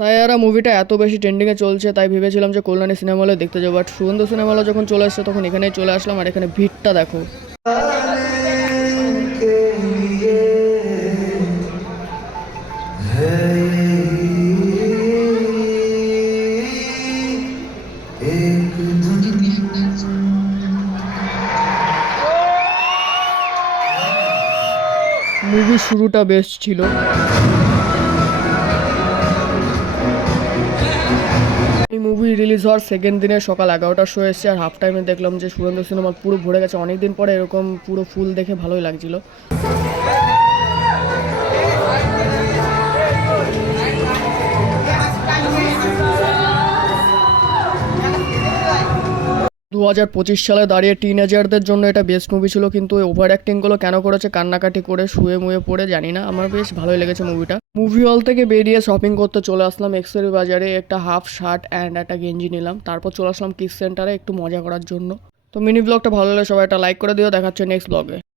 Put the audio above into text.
সায়ারা মুভিটা এত বেশি ট্রেন্ডিংয়ে চলছে তাই ভেবেছিলাম যে কল্যাণী সিনেমা হলে দেখতে যাবো, বাট সুগন্ধ সিনেমা হলে যখন চলে এসছে তখন এখানেই চলে আসলাম। আর এখানে ভিড়টা দেখো। মুভির শুরুটা বেশ ছিল। এই মুভি রিলিজ হওয়ার সেকেন্ড দিনে সকাল 11টার শো এসেছে, আর হাফ টাইমে দেখলাম যে সুগন্ধ সিনেমা পুরো ভরে গেছে। অনেকদিন পরে এরকম পুরো ফুল দেখে ভালোই লাগছিল। 2025 সালে দাঁড়িয়ে টিনেজারদের জন্য এটা বেস্ট মুভি ছিল, কিন্তু ওভার অ্যাক্টিংগুলো কেন করেছে কান্নাকাটি করে শুয়ে মুয়ে পড়ে জানি না, আমার বেশ ভালোই লেগেছে মুভিটা। মুভি হল থেকে বেরিয়ে শপিং করতে চলে আসলাম এক্সের বাজারে। একটা হাফ শার্ট অ্যান্ড একটা গেঞ্জি নিলাম, তারপর চলে আসলাম কিস সেন্টারে একটু মজা করার জন্য। তো মিনি ব্লগটা ভালো লাগলে সবাই একটা লাইক করে দিও। দেখাচ্ছে নেক্সট ব্লগে।